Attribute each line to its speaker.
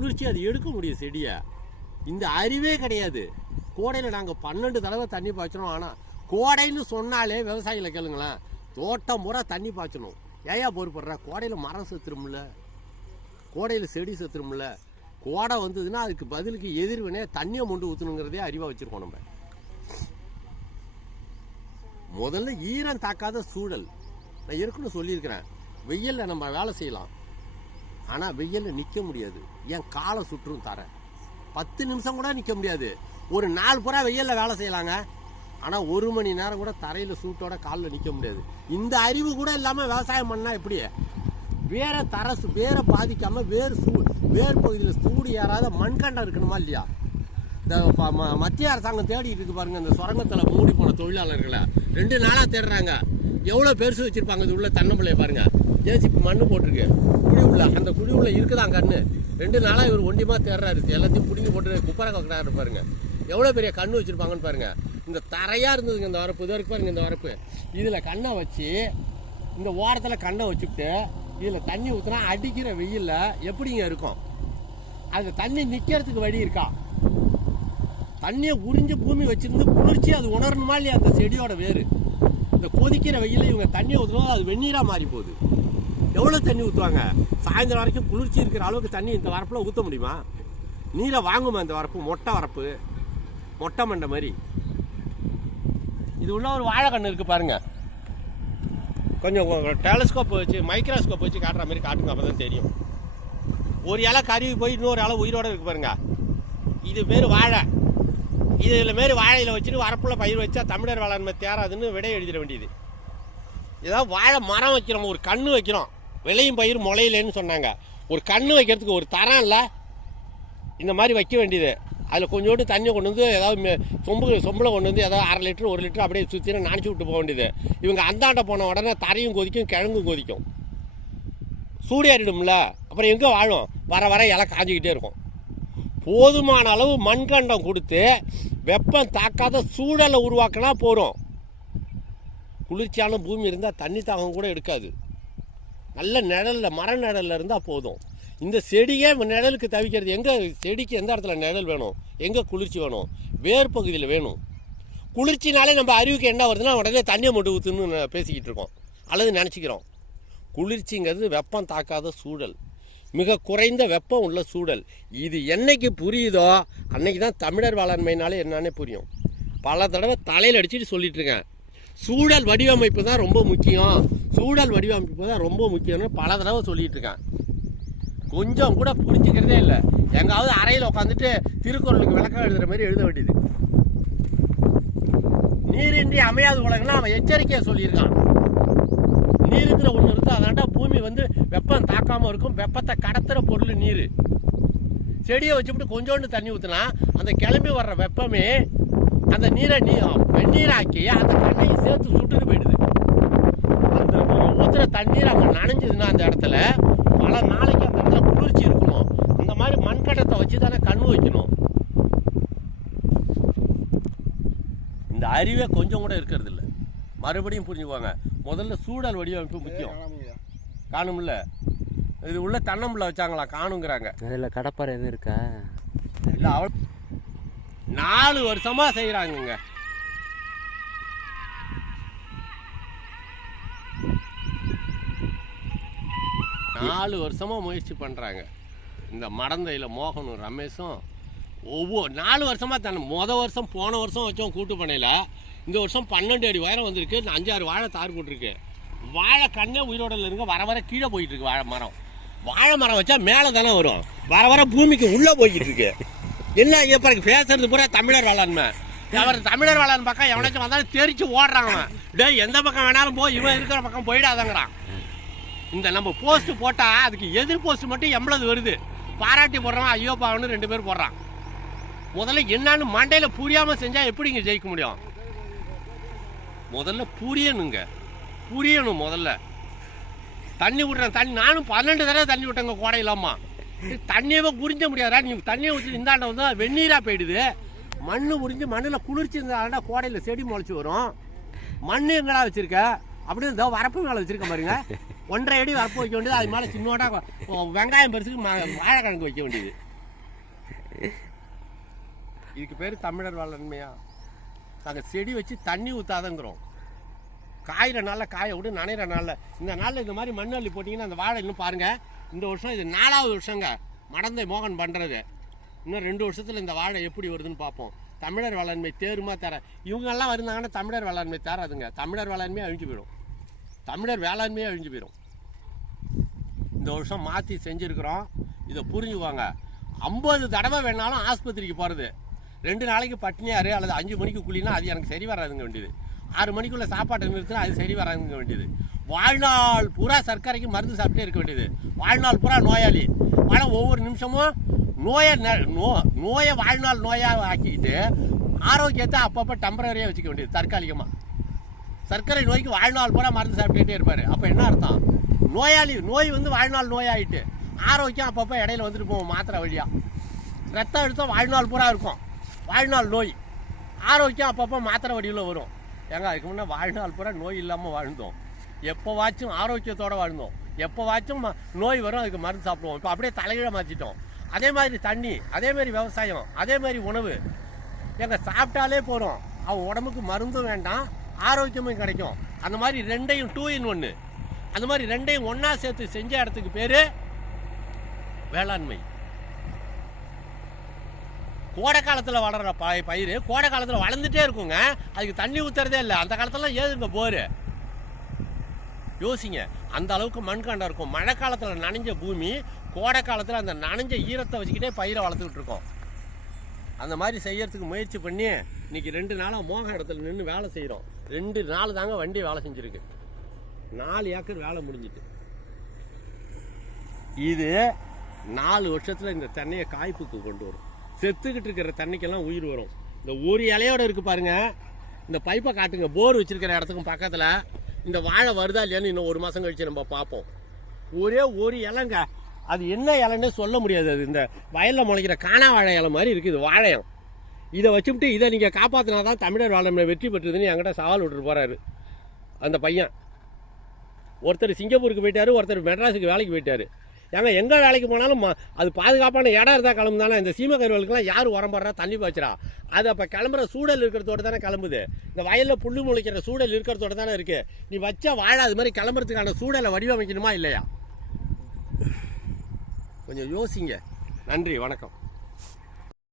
Speaker 1: குளிர்ச்சி அது எடுக்க முடியும் செடியை. இந்த அறிவே கிடையாது. கோடையில் நாங்கள் பன்னெண்டு தடவை தண்ணி பாய்ச்சணும் ஆனால் கோடைன்னு சொன்னாலே விவசாயிகளை கேளுங்களேன் தோட்டம் பூரா தண்ணி பாய்ச்சணும் ஏயா பொறுப்படுற? கோடையில் மரம் செத்துரும்ல. கோடையில் செடி செத்துரும்ல. கோடை வந்ததுன்னா அதுக்கு பதிலுக்கு எதிர்வினே தண்ணியை மொண்டு ஊற்றணுங்கிறதே அறிவாக வச்சுருக்கோம் நம்ம. முதல்ல ஈரம் தாக்காத சூழல். நான் ஏற்கனவே சொல்லியிருக்கிறேன். வெயிலில் நம்ம வேலை செய்யலாம். ஆனால் வெயிலில் நிற்க முடியாது. ஏன் காலை சுற்றும் தர. பத்து நிமிஷம் கூட நிற்க முடியாது. ஒரு நாள் பூரா வெயிலில் வேலை செய்யலாங்க. ஆனால் ஒரு மணி நேரம் கூட தரையில் சூட்டோட காலில் நிற்க முடியாது. இந்த அறிவு கூட இல்லாமல் விவசாயம் பண்ணால் எப்படி? வேற தர வேரை பாதிக்காமல் வேர் சூ வேர் பகுதியில் சூடு ஏறாத மண்கண்டம் இருக்கணுமா இல்லையா? இந்த ம- மத்திய அரசாங்கம் தேடிட்டு இருக்கு பாருங்க இந்த சுரங்கத்தில் மூடி போன தொழிலாளர்களை. ரெண்டு நாளாக தேடுறாங்க. எவ்வளோ பெருசு வச்சுருப்பாங்க இது உள்ள தன்னம்பிள்ளைய பாருங்க. ஜேசிபி மண்ணு போட்டிருக்கு. உள்ள அந்த குழி இருக்குதான் கண்ணு? ரெண்டு நாளாக இவர் ஒண்டியமாக தேர்றாரு எல்லாத்தையும் பிடிங்கி போட்டு குப்பரை கொக்கடாரு பாருங்க. எவ்வளோ பெரிய கண்ணு வச்சுருப்பாங்கன்னு பாருங்க. இந்த தரையாக இருந்ததுங்க இந்த வரப்பு. இது வரைக்கும் பாருங்க இந்த வரப்பு. இதில் கண்ணை வச்சு இந்த ஓரத்தில் கண்ணை வச்சுக்கிட்டு இதில் தண்ணி ஊற்றினா அடிக்கிற வெயில்ல எப்படிங்க இருக்கும்? அந்த தண்ணி நிற்கிறதுக்கு வழி இருக்கா? தண்ணியை உறிஞ்சு பூமி வச்சிருந்து குளிர்ச்சி அது உணரணுமா இல்லையா? அந்த செடியோட வேறு இந்த கொதிக்கிற வெயில்ல இவங்க தண்ணி ஊற்றுறோம் அது வெந்நீராக மாறி போகுது. எவ்வளோ தண்ணி ஊற்றுவாங்க சாயந்தரம் வரைக்கும் குளிர்ச்சி இருக்கிற அளவுக்கு தண்ணி இந்த வரப்பில் ஊற்ற முடியுமா? நீரை வாங்குமா இந்த வரப்பு? மொட்டை வரப்பு? மொட்டை மண்டை மாதிரி. இது உள்ள ஒரு வாழைக்கண்ணு இருக்குது பாருங்கள் கொஞ்சம் டெலஸ்கோப் வச்சு மைக்ரோஸ்கோப் வச்சு காட்டுற மாதிரி காட்டுங்க அப்போ தான் தெரியும். ஒரு இலை கருவி போய் இன்னொரு இலை உயிரோடு இருக்கு பாருங்க. இது பேர் வாழை. இதில் மாரி வாழையில் வச்சுட்டு வரப்புல பயிர் வச்சா தமிழர் வேளாண்மை தேராதுன்னு விடை எழுதிட வேண்டியது. ஏதாவது வாழை மரம் வைக்கிறோம்? ஒரு கண்ணு வைக்கிறோம். விளையும் பயிர் முளையிலேன்னு சொன்னாங்க. ஒரு கண்ணு வைக்கிறதுக்கு ஒரு தரம் இல்லை. இந்த மாதிரி வைக்க வேண்டியது. அதில் கொஞ்சோண்டு தண்ணியை கொண்டு வந்து ஏதாவது சொம்பு சொம்பில் கொண்டு வந்து ஏதாவது அரை லிட்டர் ஒரு லிட்டர் அப்படியே சுற்றின நினச்சி விட்டு போக வேண்டியது. இவங்க அந்தாண்ட போன உடனே தரையும் கொதிக்கும் கிழங்கும் கொதிக்கும். சூடேறிடும்ல அப்புறம் எங்கே வாழும்? வர வர இலை காஞ்சிக்கிட்டே இருக்கும். போதுமான அளவு மண்கண்டம் கொடுத்து வெப்பம் தாக்காத சூழலை உருவாக்கினா போகிறோம் குளிர்ச்சியான பூமி இருந்தால் தண்ணி தாகம் கூட எடுக்காது. நல்ல நிழலில் மர நிழலில் இருந்தால் போதும். இந்த செடியே நிழலுக்கு தவிக்கிறது எங்கே செடிக்கு எந்த இடத்துல நிழல் வேணும்? எங்கே குளிர்ச்சி வேணும்? வேர் பகுதியில் வேணும். குளிர்ச்சினாலே நம்ம அறிவுக்கு என்ன வருதுன்னா உடனே தண்ணியை மட்டும் ஊற்றுன்னு பேசிக்கிட்டு இருக்கோம். அல்லது நினச்சிக்கிறோம். குளிர்ச்சிங்கிறது வெப்பம் தாக்காத சூழல். மிக குறைந்த வெப்பம் உள்ள சூழல். இது என்னைக்கு புரியுதோ அன்னைக்கு தான் தமிழர் வேளாண்மைனாலே என்னன்னே புரியும். பல தடவை தலையில் அடிச்சுட்டு சொல்லிட்டு இருக்கேன். சூழல் வடிவமைப்பு தான் ரொம்ப முக்கியம். சூழல் வடிவமைப்பு தான் ரொம்ப முக்கியம்னு பல தடவை சொல்லிட்டு இருக்கேன் கொஞ்சம் கூட புரிஞ்சுக்கிறதே இல்லை. எங்காவது அறையில் உட்காந்துட்டு திருக்குறளுக்கு விளக்கம் எழுதுற மாதிரி எழுத வேண்டியது. நீரின்றி அமையாத உலகம்னா அவன் எச்சரிக்கையாக சொல்லியிருக்கான். நீருங்கிற ஒன்று இருந்தால் அதனால பூமி வந்து வெப்பம் தாக்காமல் இருக்கும். வெப்பத்தை கடத்துகிற பொருள் நீர். செடியை வச்சுவிட்டு கொஞ்சோண்டு தண்ணி ஊற்றினா அந்த கிளம்பி வர்ற வெப்பமே அந்த நீரை நீ வெந்நீராக்கி அந்த தண்ணியை சேர்த்து சுட்டுட்டு போயிடுது. அந்த ஊற்றுற தண்ணீர் அங்கே நனைஞ்சதுன்னா அந்த இடத்துல பல நாளைக்கு அந்த இடத்துல குளிர்ச்சி இருக்கணும். அந்த மாதிரி மண்கடத்தை வச்சு தானே கண் வைக்கணும். இந்த அறிவே கொஞ்சம் கூட இருக்கிறது இல்ல. மறுபடியும் புரிஞ்சுக்குவாங்க முதல்ல சூழல் வடிவமைப்பு முக்கியம். காணும்ல? இது உள்ள தன்னம்பிள்ளை வச்சாங்களா? காணுங்கிறாங்க.
Speaker 2: அதில் கடப்பாறை எதுவும் இருக்கா?
Speaker 1: இல்ல அவள் நாலு வருஷமா செய்கிறாங்கங்க நாலு வருஷமா முயற்சி பண்றாங்க. இந்த மடந்தையில மோகனும் ரமேஷும் ஒவ்வொரு நாலு வருஷமா தானே. முத வருஷம் போன வருஷம் வச்சோம் கூட்டு பண்ணையில இந்த வருஷம் பன்னெண்டு அடி உயரம் வந்திருக்கு. இந்த அஞ்சாறு வாழை தார் போட்டிருக்கு. வாழை கண்ணே உயிரோடல இருங்க. வர வர கீழே போயிட்டு இருக்கு வாழை மரம். வாழை மரம் வச்சா மேலே தானே வரும். வர வர பூமிக்கு உள்ளே போய்கிட்டு இருக்கு. என்ன இப்போ பேசுறது பூரா தமிழர் வேளாண்மை அவர் தமிழர் வேளாண் பக்கம் எவனாச்சும் வந்தாலும் தெரிச்சு ஓடுறாங்க டே டேய் எந்த பக்கம் வேணாலும் போய் இவன் இருக்கிற பக்கம் போயிடாதங்கிறான். இந்த நம்ம போஸ்ட் போட்டா அதுக்கு எதிர் போஸ்ட் மட்டும் எவ்வளவு வருது. பாராட்டி போடுறான் ஐயோ பாவன்னு ரெண்டு பேர் போடுறான். முதல்ல என்னன்னு மண்டையில புரியாம செஞ்சா எப்படிங்க ஜெயிக்க முடியும்? முதல்ல புரியணுங்க. புரியணும் முதல்ல. தண்ணி விட்றேன் தண்ணி நானும் பன்னெண்டு தடவை தண்ணி விட்டேங்க கோடை அம்மா தண்ணியவே புரிஞ்ச முடியாதா நீ தண்ணியை ஊற்றி இந்தாண்ட வந்து வெந்நீராக போயிடுது. மண் உறிஞ்சு மண்ணில் குளிர்ச்சி இருந்தாண்டா கோடையில் செடி முளைச்சி வரும். மண் எங்கடா வச்சுருக்க? அப்படியே இந்த வரப்பு மேலே வச்சுருக்க பாருங்க. ஒன்றரை அடி வரப்பு வைக்க வேண்டியது அது மேலே சின்னோட வெங்காயம் பெருசுக்கு வாழைக்கிழங்கு வைக்க வேண்டியது. இதுக்கு பேர் தமிழர் வேளாண்மையா நாங்கள் செடி வச்சு தண்ணி ஊற்றாதங்கிறோம் காயிற நாளில் காய விட்டு நனைகிற நாளில். இந்த நாளில் இந்த மாதிரி மண் அள்ளி போட்டிங்கன்னா அந்த வாழை இன்னும் பாருங்கள் இந்த வருஷம் இது நாலாவது வருஷங்க. மடந்தை மோகன் பண்ணுறது இன்னும் ரெண்டு வருஷத்தில் இந்த வாழை எப்படி வருதுன்னு பார்ப்போம். தமிழர் வேளாண்மை தேருமா தர. இவங்கெல்லாம் இருந்தாங்கன்னா தமிழர் வேளாண்மை தராதுங்க. தமிழர் வேளாண்மையே அழிஞ்சு போயிடும். தமிழர் வேளாண்மையே அழிஞ்சு போயிடும். இந்த வருஷம் மாற்றி செஞ்சுருக்குறோம். இதை புரிஞ்சுக்குவாங்க ஐம்பது தடவை வேணாலும் ஆஸ்பத்திரிக்கு போகிறது ரெண்டு நாளைக்கு பட்னியாரு அல்லது அஞ்சு மணிக்கு குழினா அது எனக்கு சரி வராதுங்க வேண்டியது ஆறு மணிக்குள்ள சாப்பாட்டை நிறுத்தினா அது சரி வராங்க வேண்டியது. வாழ்நாள் பூரா சர்க்கரைக்கு மருந்து சாப்பிட்டே இருக்க வேண்டியது. வாழ்நாள் பூரா நோயாளி. ஆனால் ஒவ்வொரு நிமிஷமும் நோயை நோ நோயை வாழ்நாள் நோயாக ஆக்கிக்கிட்டு ஆரோக்கியத்தை அப்பப்போ டெம்பரரியாக வச்சுக்க வேண்டியது தற்காலிகமாக சர்க்கரை நோய்க்கு வாழ்நாள் பூரா மருந்து சாப்பிட்டுட்டே இருப்பார். அப்போ என்ன அர்த்தம்? நோயாளி நோய் வந்து வாழ்நாள் நோயாகிட்டு ஆரோக்கியம் அப்பப்போ இடையில வந்துட்டு போவோம் மாத்திரை வழியாக ரத்த அழுத்தம் வாழ்நாள் பூரா இருக்கும். வாழ்நாள் நோய். ஆரோக்கியம் அப்பப்போ மாத்திரை வடிவில் வரும். ஏங்க அதுக்கு முன்னே வாழ்நாள் பூரா நோய் இல்லாமல் வாழ்ந்தோம். எப்போவாச்சும் ஆரோக்கியத்தோடு வாழ்ந்தோம். எப்போவாச்சும் ம- நோய் வரும் அதுக்கு மருந்து சாப்பிடுவோம். இப்போ அப்படியே தலைகீழ மாற்றிட்டோம் அதே மாதிரி தண்ணி அதே மாதிரி விவசாயம் அதே மாதிரி உணவு. எங்கள் சாப்பிட்டாலே போகிறோம் அவன் உடம்புக்கு மருந்தும் வேண்டாம் ஆரோக்கியமும் கிடைக்கும். அந்த மாதிரி ரெண்டையும் டூ இன் ஒன்று அந்த மாதிரி ரெண்டையும் ஒன்றா சேர்த்து செஞ்ச இடத்துக்கு பேர் வேளாண்மை. கோடை காலத்தில் வளர்கிற ப பயிர் கோடை காலத்தில் வளர்ந்துட்டே இருக்குங்க. அதுக்கு தண்ணி ஊற்றுறதே இல்லை. அந்த காலத்துலலாம் ஏதுங்க போர்? யோசிங்க. அந்த அளவுக்கு மண்கண்டம் இருக்கும். மழை காலத்தில் நனைஞ்ச பூமி கோடை காலத்தில் அந்த நனைஞ்ச ஈரத்தை வச்சுக்கிட்டே பயிரை வளர்த்துக்கிட்டு இருக்கோம். அந்த மாதிரி செய்யறதுக்கு முயற்சி பண்ணி இன்னைக்கு ரெண்டு நாளாக மோக இடத்துல நின்று வேலை செய்கிறோம் ரெண்டு நாள் தாங்க வண்டி வேலை செஞ்சுருக்கு. நாலு ஏக்கர் வேலை முடிஞ்சிட்டு. இது நாலு வருஷத்தில் இந்த தென்னையை காய்ப்புக்கு கொண்டு வரும். செத்துக்கிட்டு இருக்கிற தண்ணிக்கெல்லாம் உயிர் வரும். இந்த ஒரு இலையோட இருக்கு பாருங்க. இந்த பைப்பை காட்டுங்க. போர் வச்சிருக்கிற இடத்துக்கும் பக்கத்தில் இந்த வாழை வருதா இல்லையான்னு இன்னும் ஒரு மாதம் கழிச்சு நம்ம பார்ப்போம். ஒரே ஒரு இலைங்க. அது என்ன இலைன்னே சொல்ல முடியாது. அது இந்த வயலில் முளைக்கிற காணா வாழை இலை மாதிரி இருக்குது. வாழையம். இதை வச்சுட்டு இதை நீங்கள் காப்பாற்றினா தான் தமிழர் வேளாண்மை வெற்றி பெற்றதுன்னு என்கிட்ட சவால் விட்டுட்டு போகிறாரு அந்த பையன். ஒருத்தர் சிங்கப்பூருக்கு போயிட்டாரு ஒருத்தர் மெட்ராஸுக்கு வேலைக்கு போயிட்டாரு. ஏங்க எங்கே வேலைக்கு போனாலும் அது பாதுகாப்பான இடம் இருந்தால் கிளம்பு தானே. இந்த சீமை கருவலுக்குலாம் யார் உரம் போடுறா? தண்ணி பாய்ச்சிரா அது அப்போ கிளம்புற சூழல் இருக்கிறதோட தானே கிளம்புது. இந்த வயலில் புல்லு முளைக்கிற சூழல் இருக்கிறதோட தானே இருக்குது நீ வச்சா வாழ அது மாதிரி கிளம்புறதுக்கான சூழலை வடிவமைக்கணுமா இல்லையா? கொஞ்சம் யோசிங்க. நன்றி வணக்கம்.